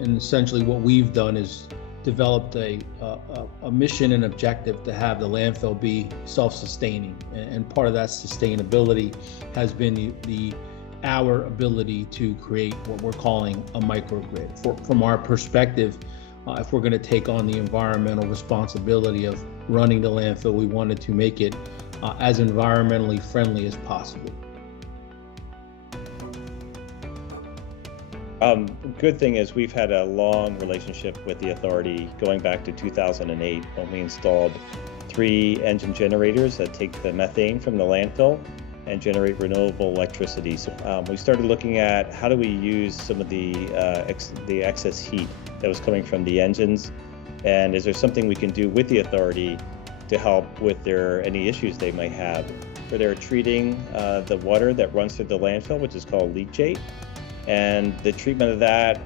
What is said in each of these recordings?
And essentially what we've done is developed a mission and objective to have the landfill be self-sustaining. And part of that sustainability has been our ability to create what we're calling a microgrid. From our perspective, if we're going to take on the environmental responsibility of running the landfill, we wanted to make it as environmentally friendly as possible. Good thing is we've had a long relationship with the authority going back to 2008 when we installed 3 engine generators that take the methane from the landfill and generate renewable electricity. So we started looking at how do we use some of the excess heat that was coming from the engines, and is there something we can do with the authority to help with any issues they might have. For their treating the water that runs through the landfill, which is called leachate. And the treatment of that,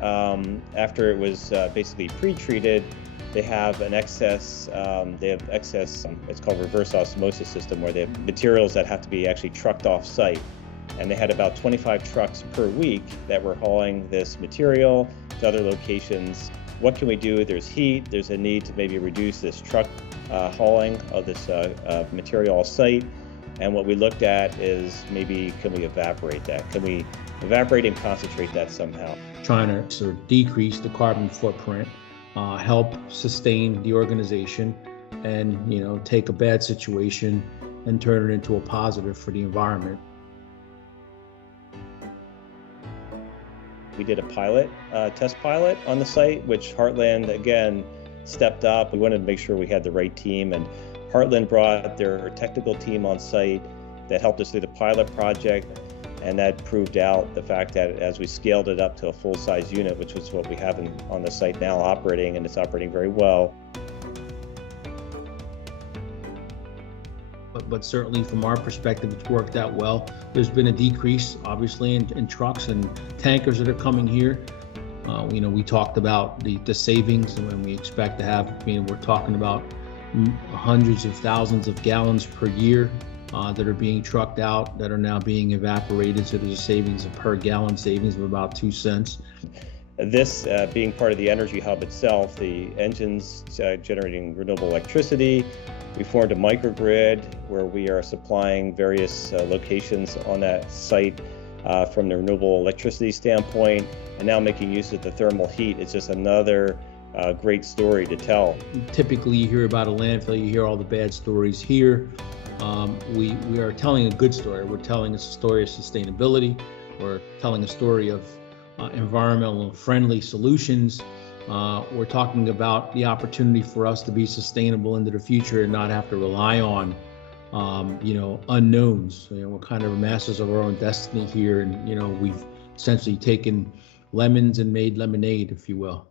after it was basically pre-treated, they have excess, it's called reverse osmosis system, where they have materials that have to be actually trucked off site. And they had about 25 trucks per week that were hauling this material to other locations. What can we do? There's heat, there's a need to maybe reduce this truck hauling of this material off site. And what we looked at is maybe can we evaporate that? Can we evaporate and concentrate that somehow? Trying to sort of decrease the carbon footprint, help sustain the organization, and take a bad situation and turn it into a positive for the environment. We did a test pilot on the site, which Heartland again stepped up. We wanted to make sure we had the right team, and Heartland brought their technical team on site that helped us through the pilot project, and that proved out the fact that as we scaled it up to a full-size unit, which was what we have on the site now operating, and it's operating very well. But certainly from our perspective, it's worked out well. There's been a decrease, obviously, in trucks and tankers that are coming here. We talked about the savings, and when we expect to have, we're talking about hundreds of thousands of gallons per year that are being trucked out that are now being evaporated. So there's a savings of per gallon savings of about 2 cents. This being part of the energy hub itself, the engines generating renewable electricity. We formed a microgrid where we are supplying various locations on that site from the renewable electricity standpoint, and now making use of the thermal heat. It's just another great story to tell. Typically, you hear about a landfill, you hear all the bad stories. Here, we are telling a good story. We're telling a story of sustainability. We're telling a story of environmental friendly solutions. We're talking about the opportunity for us to be sustainable into the future and not have to rely on, unknowns. We're kind of masters of our own destiny here, and we've essentially taken lemons and made lemonade, if you will.